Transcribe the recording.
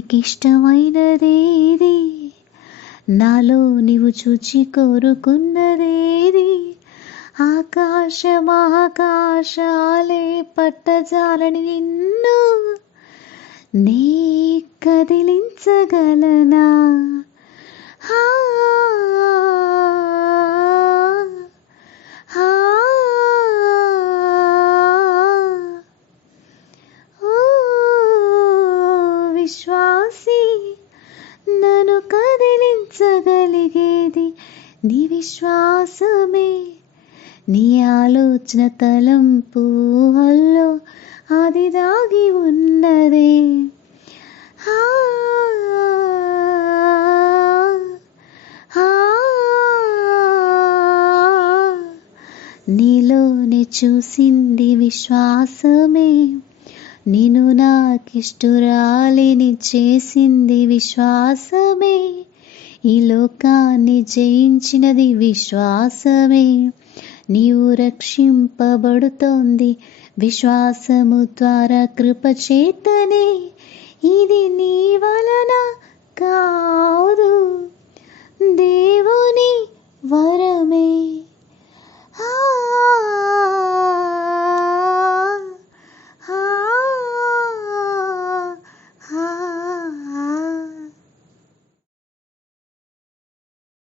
నీకిష్టమైనదేది, నాలో నీవు చూచి కోరుకున్నదేది. ఆకాశమాకాశాలే పట్టజాలని నిన్ను నీ కదిలించగలనా. హా హా ఓ విశ్వాసి, నన్ను కదిలించగలిగేది నీ విశ్వాసమే. నీ ఆలోచన తలంపు ఊహల్లో అది దాగి ఉన్నదే. హా హా నీలోనే చూసింది విశ్వాసమే. నిన్ను నాకిష్టురాలిని చేసింది విశ్వాసమే. ఈ లోకాన్ని జయించినది విశ్వాసమే. నీవు రక్షింపబడుతోంది విశ్వాసము ద్వారా, కృపచేతనే. ఇది నీ వలన కాదు, దేవుని వరమే.